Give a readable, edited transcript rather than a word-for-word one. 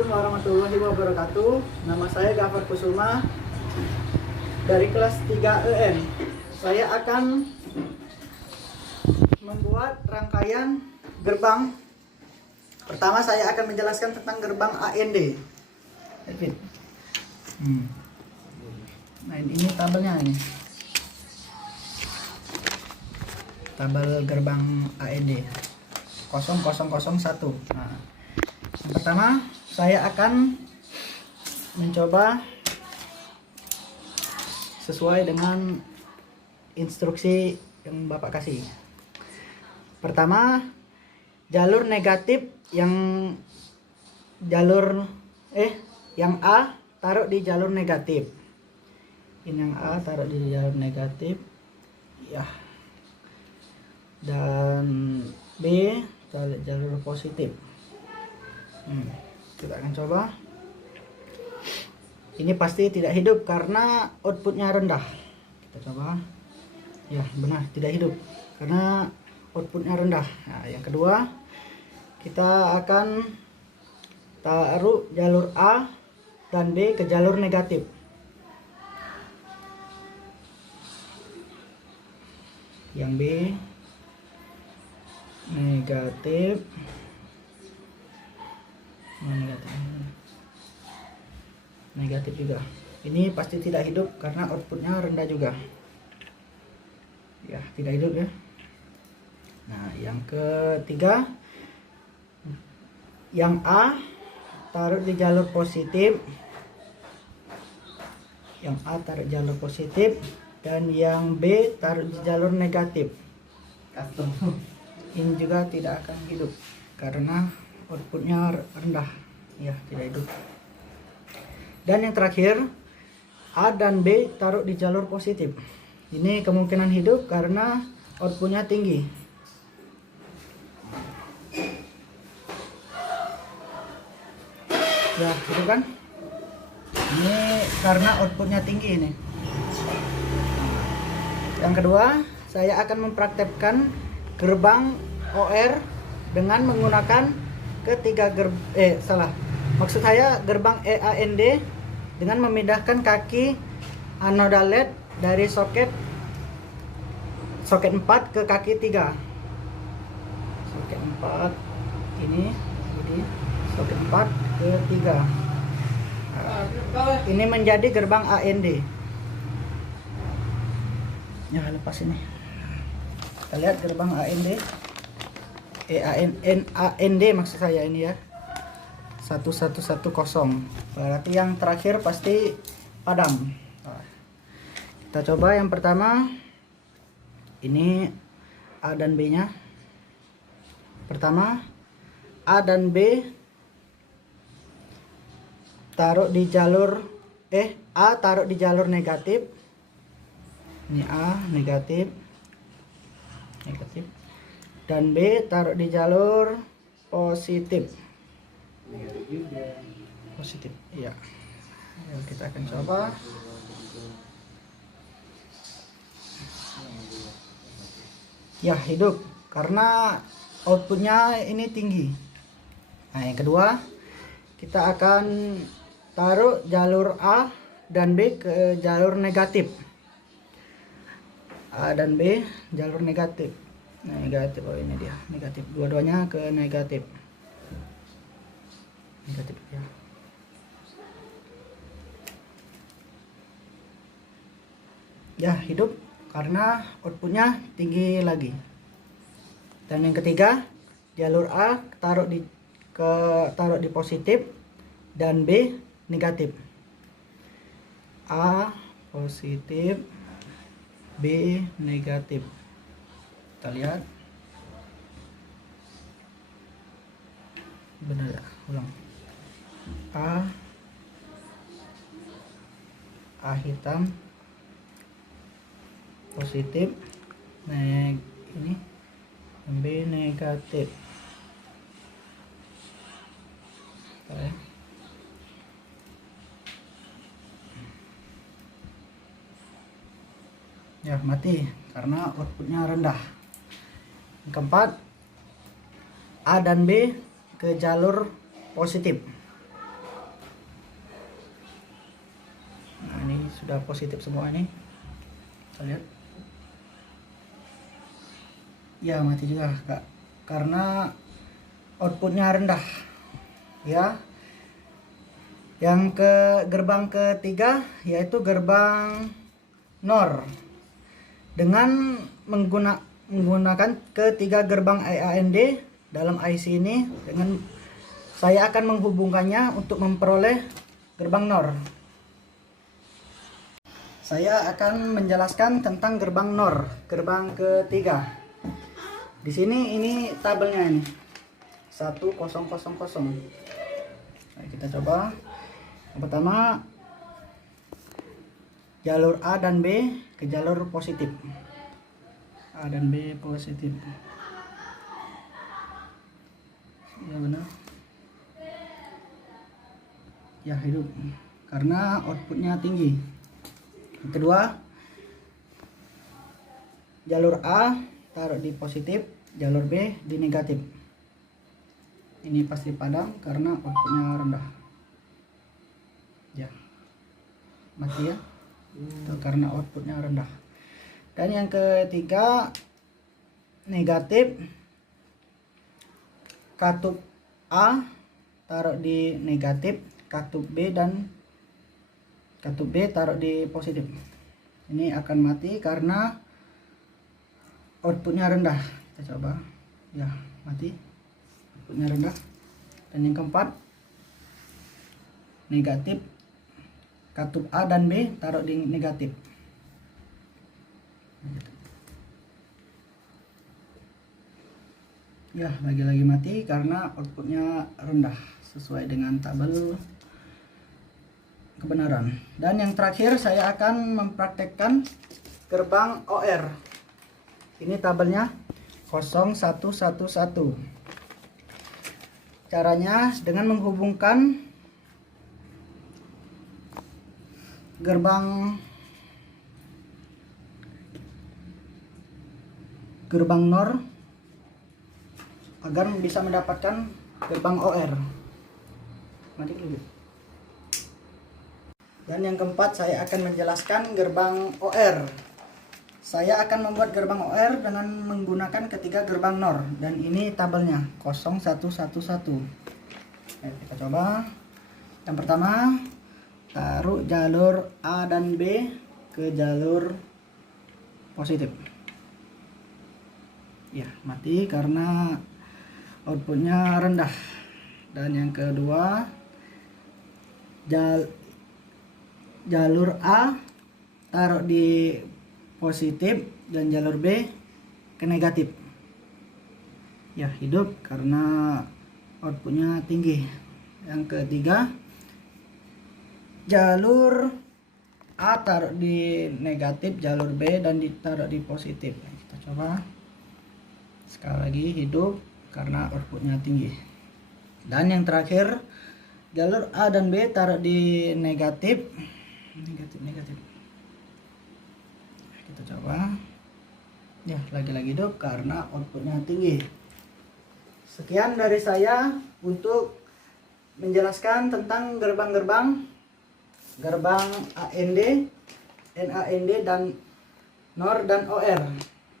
Assalamualaikum warahmatullahi wabarakatuh. Nama saya Gafar Kusuma dari kelas 3 EN. Saya akan membuat rangkaian gerbang. Pertama saya akan menjelaskan tentang gerbang AND. Nah ini tabelnya ini. Tabel gerbang AND 0001. Nah, yang pertama saya akan mencoba sesuai dengan instruksi yang Bapak kasih. Pertama, jalur negatif yang A taruh di jalur negatif. Ini yang A taruh di jalur negatif. Ya. Dan B jalur positif. Kita akan coba. Ini pasti tidak hidup karena outputnya rendah. Kita coba. Ya benar, tidak hidup karena outputnya rendah. Nah, yang kedua, kita akan taruh jalur A dan B ke jalur negatif. Yang B negatif. Negatif juga. Ini pasti tidak hidup karena outputnya rendah juga. Ya, tidak hidup ya. Nah, yang ketiga, yang A taruh di jalur positif. Yang A taruh jalur positif dan yang B taruh di jalur negatif. Ini juga tidak akan hidup karena outputnya rendah. Ya, tidak hidup. Dan yang terakhir, A dan B taruh di jalur positif. Ini kemungkinan hidup karena outputnya tinggi. Ya, gitu kan? Ini karena outputnya tinggi ini. Yang kedua, saya akan mempraktekkan gerbang OR dengan menggunakan maksud saya gerbang EAND dengan memindahkan kaki anoda LED dari soket 4 ke kaki 3. Soket 4 ini, jadi soket 4 ke 3. Ini menjadi gerbang AND. Ya, lepas ini. Kita lihat gerbang AND. AND maksud saya ini ya. 1110. Berarti yang terakhir pasti padam. Kita coba yang pertama. Ini A dan B nya. Pertama, A dan B taruh di jalur A taruh di jalur negatif. Ini A negatif. Dan B taruh di jalur positif. Positif, iya. Kita akan coba. Ya, hidup karena outputnya ini tinggi. Nah, yang kedua, kita akan taruh jalur A dan B ke jalur negatif. A dan B jalur negatif. Negatif, oh ini dia negatif. Dua-duanya ke negatif. Negatif ya. Ya, hidup karena outputnya tinggi lagi. Dan yang ketiga, jalur A taruh di positif dan B negatif. A positif, B negatif. Kita lihat. Benar ya? Ulang. A hitam positif, ini B negatif. Ya, mati karena outputnya rendah. Yang keempat, A dan B ke jalur positif. sudah positif semua ini. Kita lihat. Ya, mati juga Kak, karena outputnya rendah ya. Yang ke gerbang ketiga yaitu gerbang NOR. Dengan menggunakan ketiga gerbang EAND dalam IC ini, dengan saya akan menghubungkannya untuk memperoleh gerbang NOR. Saya akan menjelaskan tentang gerbang NOR, gerbang ketiga. Di sini ini tabelnya ini 1000. Nah, kita coba. Yang pertama, jalur A dan B ke jalur positif. A dan B positif. Ya benar. Ya, hidup karena outputnya tinggi. Yang kedua, jalur A taruh di positif, jalur B di negatif. Ini pasti padam karena outputnya rendah. Ya, mati ya. Itu karena outputnya rendah. Dan yang ketiga, negatif, katup A taruh di negatif, katup B taruh di positif. Ini akan mati karena outputnya rendah. Kita coba. Ya, mati. Outputnya rendah. Dan yang keempat, negatif, katup A dan B taruh di negatif. Ya, lagi-lagi mati karena outputnya rendah sesuai dengan tabel kebenaran. Dan yang terakhir, saya akan mempraktekkan gerbang OR. Ini tabelnya 0111. Caranya dengan menghubungkan gerbang NOR agar bisa mendapatkan gerbang OR. Mati dulu. Dan yang keempat, saya akan menjelaskan gerbang OR. Saya akan membuat gerbang OR dengan menggunakan ketiga gerbang NOR. Dan ini tabelnya 0111. Kita coba. Yang pertama, taruh jalur A dan B ke jalur positif. Ya, mati karena outputnya rendah. Dan yang kedua, jalur A taruh di positif dan jalur B ke negatif. Ya, hidup karena outputnya tinggi. Yang ketiga, jalur A taruh di negatif, jalur B dan ditaruh di positif. Kita coba. Sekali lagi, hidup karena outputnya tinggi. Dan yang terakhir, jalur A dan B taruh di negatif. Negatif. Kita coba. Ya, lagi-lagi hidup karena outputnya tinggi. Sekian dari saya untuk menjelaskan tentang gerbang AND, NAND dan NOR dan OR.